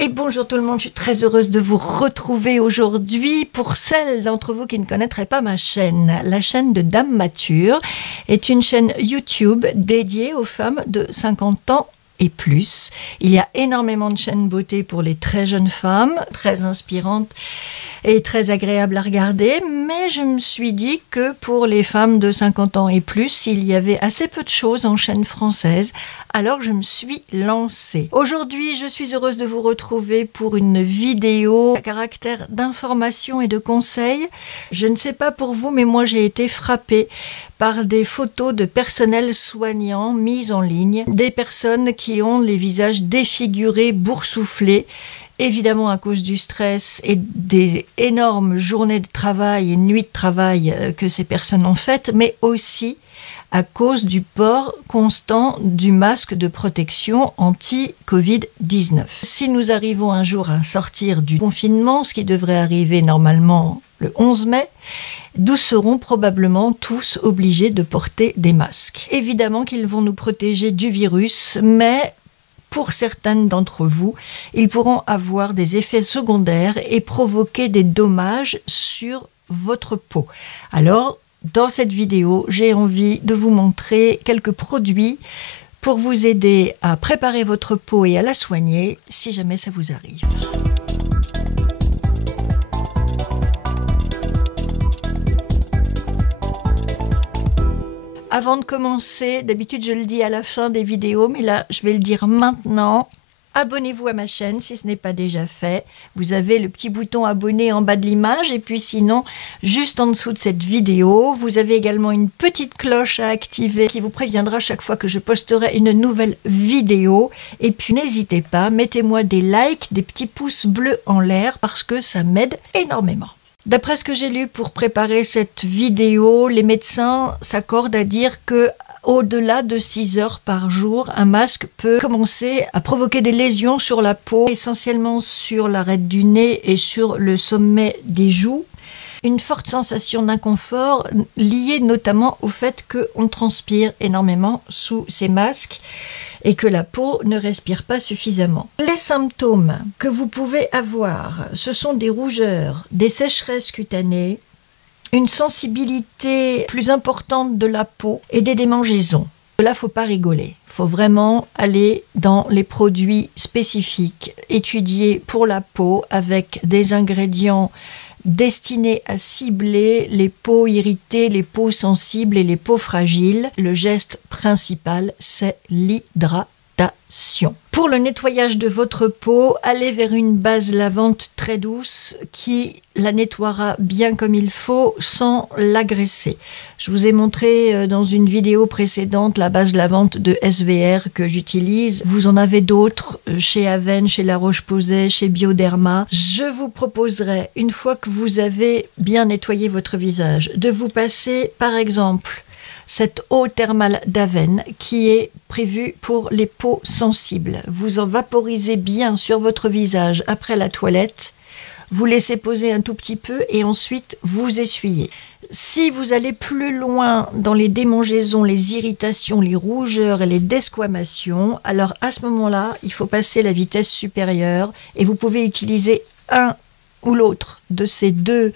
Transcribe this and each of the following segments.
Et bonjour tout le monde, je suis très heureuse de vous retrouver aujourd'hui. Pour celles d'entre vous qui ne connaîtraient pas ma chaîne, la chaîne de Dame Mature est une chaîne YouTube dédiée aux femmes de 50 ans et plus. Il y a énormément de chaînes beauté pour les très jeunes femmes, très inspirantes et très agréables à regarder, mais je me suis dit que pour les femmes de 50 ans et plus, il y avait assez peu de choses en chaîne française, alors je me suis lancée. Aujourd'hui, je suis heureuse de vous retrouver pour une vidéo à caractère d'information et de conseil. Je ne sais pas pour vous, mais moi j'ai été frappée par des photos de personnel soignant mises en ligne, des personnes qui ont les visages défigurés, boursouflés, évidemment à cause du stress et des énormes journées de travail et nuits de travail que ces personnes ont faites, mais aussi à cause du port constant du masque de protection anti-Covid-19. Si nous arrivons un jour à sortir du confinement, ce qui devrait arriver normalement le 11 mai, nous serons probablement tous obligés de porter des masques. Évidemment qu'ils vont nous protéger du virus, mais pour certaines d'entre vous, ils pourront avoir des effets secondaires et provoquer des dommages sur votre peau. Alors, dans cette vidéo, j'ai envie de vous montrer quelques produits pour vous aider à préparer votre peau et à la soigner si jamais ça vous arrive. Avant de commencer, d'habitude je le dis à la fin des vidéos, mais là je vais le dire maintenant. Abonnez-vous à ma chaîne si ce n'est pas déjà fait. Vous avez le petit bouton abonner en bas de l'image et puis sinon, juste en dessous de cette vidéo, vous avez également une petite cloche à activer qui vous préviendra chaque fois que je posterai une nouvelle vidéo. Et puis n'hésitez pas, mettez-moi des likes, des petits pouces bleus en l'air parce que ça m'aide énormément. D'après ce que j'ai lu pour préparer cette vidéo, les médecins s'accordent à dire que au-delà de 6 heures par jour, un masque peut commencer à provoquer des lésions sur la peau, essentiellement sur l'arête du nez et sur le sommet des joues. Une forte sensation d'inconfort liée notamment au fait qu'on transpire énormément sous ces masques et que la peau ne respire pas suffisamment. Les symptômes que vous pouvez avoir, ce sont des rougeurs, des sécheresses cutanées, une sensibilité plus importante de la peau et des démangeaisons. Là, faut pas rigoler. Faut vraiment aller dans les produits spécifiques, étudiés pour la peau avec des ingrédients destinés à cibler les peaux irritées, les peaux sensibles et les peaux fragiles. Le geste principal, c'est l'hydratation. Pour le nettoyage de votre peau, allez vers une base lavante très douce qui la nettoiera bien comme il faut sans l'agresser. Je vous ai montré dans une vidéo précédente la base lavante de SVR que j'utilise. Vous en avez d'autres chez Aven, chez La Roche-Posay, chez Bioderma. Je vous proposerai, une fois que vous avez bien nettoyé votre visage, de vous passer par exemple cette eau thermale d'Aven qui est prévue pour les peaux sensibles. Vous en vaporisez bien sur votre visage après la toilette, vous laissez poser un tout petit peu et ensuite vous essuyez. Si vous allez plus loin dans les démangeaisons, les irritations, les rougeurs et les desquamations, alors à ce moment-là, il faut passer la vitesse supérieure et vous pouvez utiliser un ou l'autre de ces deux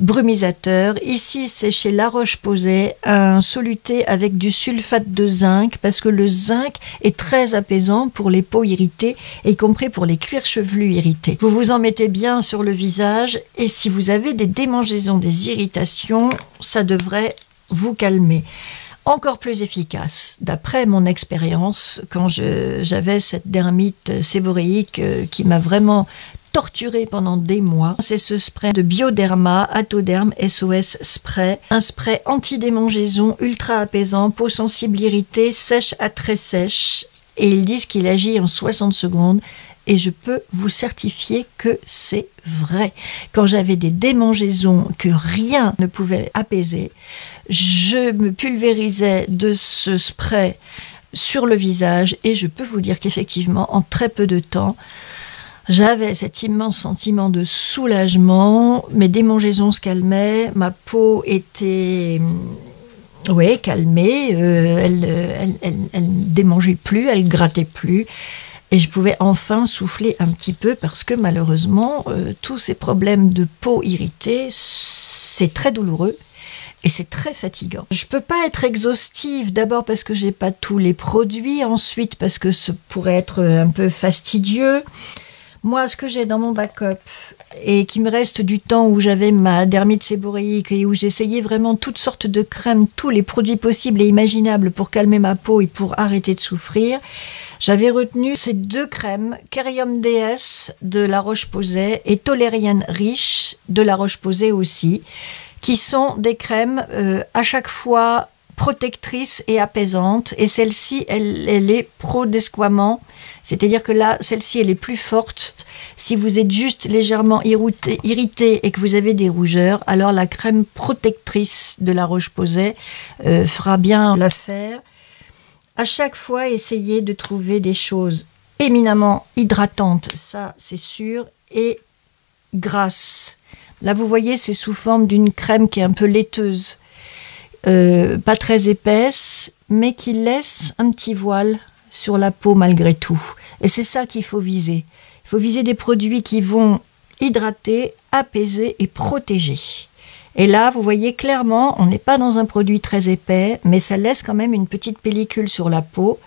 brumisateurs. Ici, c'est chez La Roche-Posay, un soluté avec du sulfate de zinc, parce que le zinc est très apaisant pour les peaux irritées, y compris pour les cuirs chevelus irrités. Vous vous en mettez bien sur le visage, et si vous avez des démangeaisons, des irritations, ça devrait vous calmer. Encore plus efficace, d'après mon expérience, quand j'avais cette dermite séboréique qui m'a vraiment torturée pendant des mois, c'est ce spray de Bioderma Atoderm SOS Spray, un spray anti-démangeaison ultra apaisant, peau sensible irritée, sèche à très sèche, et ils disent qu'il agit en 60 secondes. Et je peux vous certifier que c'est vrai. Quand j'avais des démangeaisons que rien ne pouvait apaiser, je me pulvérisais de ce spray sur le visage et je peux vous dire qu'effectivement, en très peu de temps, j'avais cet immense sentiment de soulagement, mes démangeaisons se calmaient, ma peau était calmée, elle ne démangeait plus, elle grattait plus. Et je pouvais enfin souffler un petit peu parce que malheureusement, tous ces problèmes de peau irritée, c'est très douloureux. Et c'est très fatigant. Je ne peux pas être exhaustive, d'abord parce que je n'ai pas tous les produits, ensuite parce que ce pourrait être un peu fastidieux. Moi, ce que j'ai dans mon backup, et qui me reste du temps où j'avais ma dermite séborréique et où j'essayais vraiment toutes sortes de crèmes, tous les produits possibles et imaginables pour calmer ma peau et pour arrêter de souffrir, j'avais retenu ces 2 crèmes, Kerium DS de La Roche-Posay et Toleriane Riche de La Roche-Posay aussi, qui sont des crèmes à chaque fois protectrices et apaisantes. Et celle-ci, elle est pro-desquamant. C'est-à-dire que là, celle-ci, elle est plus forte. Si vous êtes juste légèrement irrité et que vous avez des rougeurs, alors la crème protectrice de La Roche-Posay fera bien l'affaire. À chaque fois, essayez de trouver des choses éminemment hydratantes, ça c'est sûr, et grasses. Là, vous voyez, c'est sous forme d'une crème qui est un peu laiteuse, pas très épaisse, mais qui laisse un petit voile sur la peau malgré tout. Et c'est ça qu'il faut viser. Il faut viser des produits qui vont hydrater, apaiser et protéger. Et là, vous voyez clairement, on n'est pas dans un produit très épais, mais ça laisse quand même une petite pellicule sur la peau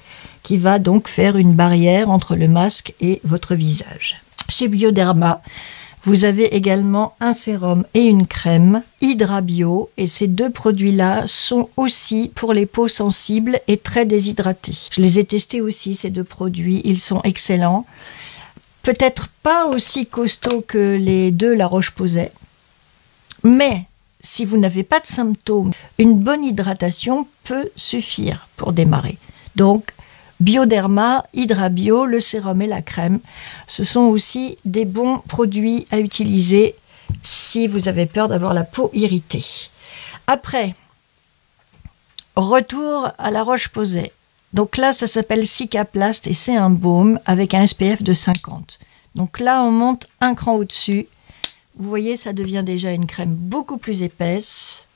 qui va donc faire une barrière entre le masque et votre visage. Chez Bioderma, vous avez également un sérum et une crème Hydra Bio, et ces 2 produits-là sont aussi pour les peaux sensibles et très déshydratées. Je les ai testés aussi, ces 2 produits, ils sont excellents. Peut-être pas aussi costauds que les 2 La Roche-Posay, mais si vous n'avez pas de symptômes, une bonne hydratation peut suffire pour démarrer. Donc, Bioderma, Hydra Bio, le sérum et la crème, ce sont aussi des bons produits à utiliser si vous avez peur d'avoir la peau irritée. Après, retour à La Roche-Posay. Donc là, ça s'appelle Cicaplast et c'est un baume avec un SPF de 50. Donc là, on monte un cran au-dessus. Vous voyez, ça devient déjà une crème beaucoup plus épaisse,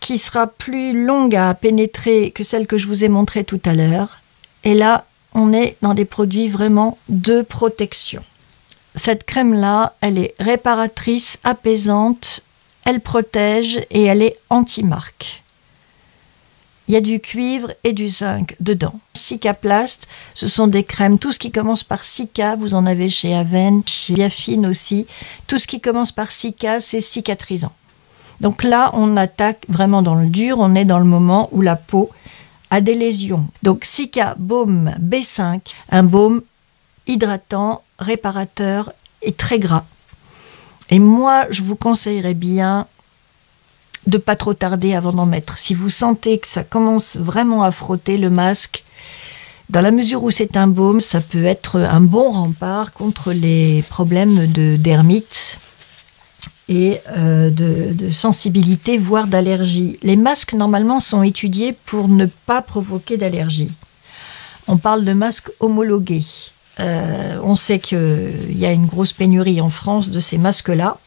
qui sera plus longue à pénétrer que celle que je vous ai montrée tout à l'heure. Et là, on est dans des produits vraiment de protection. Cette crème-là, elle est réparatrice, apaisante, elle protège et elle est anti-marque. Il y a du cuivre et du zinc dedans. Cicaplast, ce sont des crèmes, tout ce qui commence par Cica, vous en avez chez Aven, chez Biafine aussi. Tout ce qui commence par Cica, c'est cicatrisant. Donc là, on attaque vraiment dans le dur, on est dans le moment où la peau a des lésions. Donc Cica Baume B5, un baume hydratant, réparateur et très gras. Et moi, je vous conseillerais bien de pas trop tarder avant d'en mettre. Si vous sentez que ça commence vraiment à frotter le masque, dans la mesure où c'est un baume, ça peut être un bon rempart contre les problèmes de dermite et de sensibilité, voire d'allergie. Les masques, normalement, sont étudiés pour ne pas provoquer d'allergie. On parle de masques homologués. On sait qu'il y a une grosse pénurie en France de ces masques-là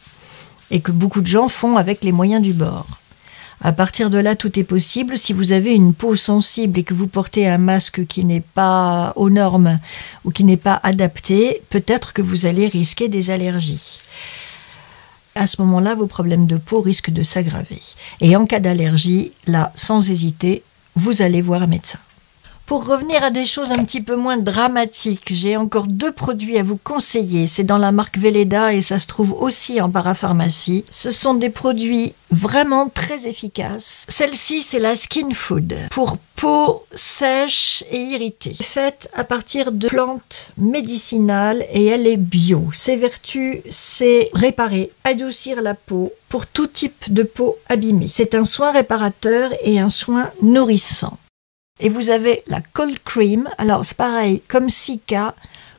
et que beaucoup de gens font avec les moyens du bord. À partir de là, tout est possible. Si vous avez une peau sensible et que vous portez un masque qui n'est pas aux normes ou qui n'est pas adapté, peut-être que vous allez risquer des allergies. À ce moment-là, vos problèmes de peau risquent de s'aggraver. Et en cas d'allergie, là, sans hésiter, vous allez voir un médecin. Pour revenir à des choses un petit peu moins dramatiques, j'ai encore 2 produits à vous conseiller. C'est dans la marque Velleda et ça se trouve aussi en parapharmacie. Ce sont des produits vraiment très efficaces. Celle-ci, c'est la Skin Food pour peau sèche et irritée. Faite à partir de plantes médicinales et elle est bio. Ses vertus, c'est réparer, adoucir la peau pour tout type de peau abîmée. C'est un soin réparateur et un soin nourrissant. Et vous avez la Cold Cream. Alors, c'est pareil, comme Cica,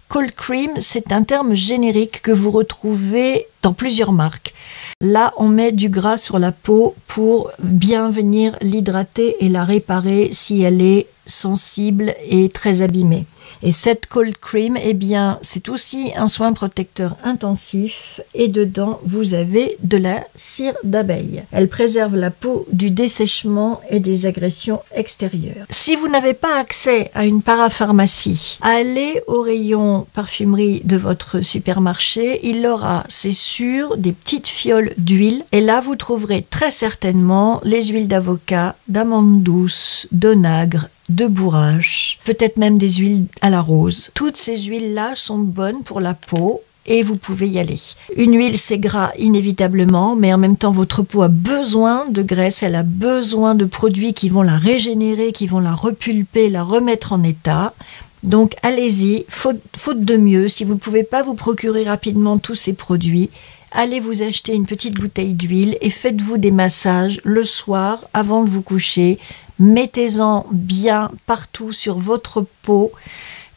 Cold Cream, c'est un terme générique que vous retrouvez dans plusieurs marques. Là, on met du gras sur la peau pour bien venir l'hydrater et la réparer si elle est sensible et très abîmée. Et cette cold cream, eh bien, c'est aussi un soin protecteur intensif et dedans, vous avez de la cire d'abeille. Elle préserve la peau du dessèchement et des agressions extérieures. Si vous n'avez pas accès à une parapharmacie, allez au rayon parfumerie de votre supermarché. Il aura, c'est sûr, des petites fioles d'huile. Et là, vous trouverez très certainement les huiles d'avocat, d'amande douce, d'onagre, de bourrache, peut-être même des huiles à la rose. Toutes ces huiles-là sont bonnes pour la peau et vous pouvez y aller. Une huile, c'est gras inévitablement, mais en même temps, votre peau a besoin de graisse, elle a besoin de produits qui vont la régénérer, qui vont la repulper, la remettre en état. Donc allez-y, faute de mieux, si vous ne pouvez pas vous procurer rapidement tous ces produits, allez vous acheter une petite bouteille d'huile et faites-vous des massages le soir avant de vous coucher. Mettez-en bien partout sur votre peau,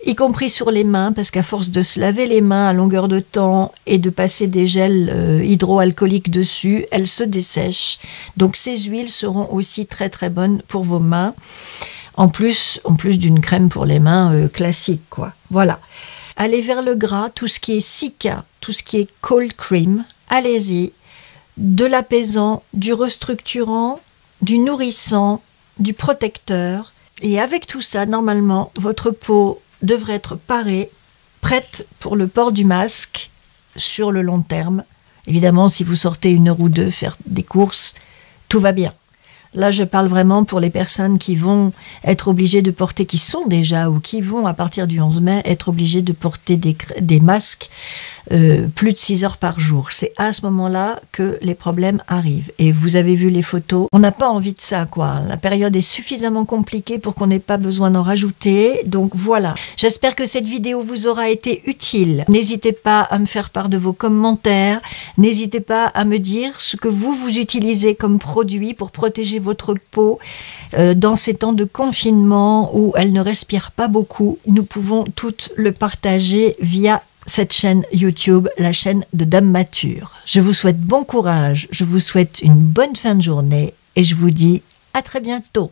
y compris sur les mains, parce qu'à force de se laver les mains à longueur de temps et de passer des gels hydroalcooliques dessus, elles se dessèchent. Donc ces huiles seront aussi très très bonnes pour vos mains, en plus d'une crème pour les mains classique, quoi. Voilà. Allez vers le gras, tout ce qui est Cica, tout ce qui est cold cream, allez-y. De l'apaisant, du restructurant, du nourrissant, du protecteur. Et avec tout ça, normalement, votre peau devrait être parée, prête pour le port du masque sur le long terme. Évidemment, si vous sortez 1 heure ou 2 faire des courses, tout va bien. Là, je parle vraiment pour les personnes qui vont être obligées de porter, qui sont déjà ou qui vont, à partir du 11 mai, être obligées de porter des masques plus de 6 heures par jour. C'est à ce moment-là que les problèmes arrivent. Et vous avez vu les photos, on n'a pas envie de ça, quoi. La période est suffisamment compliquée pour qu'on n'ait pas besoin d'en rajouter. Donc voilà. J'espère que cette vidéo vous aura été utile. N'hésitez pas à me faire part de vos commentaires. N'hésitez pas à me dire ce que vous utilisez comme produit pour protéger votre peau dans ces temps de confinement où elle ne respire pas beaucoup. Nous pouvons toutes le partager via cette chaîne YouTube, la chaîne de Dame Mature. Je vous souhaite bon courage, je vous souhaite une bonne fin de journée et je vous dis à très bientôt.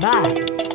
Bye!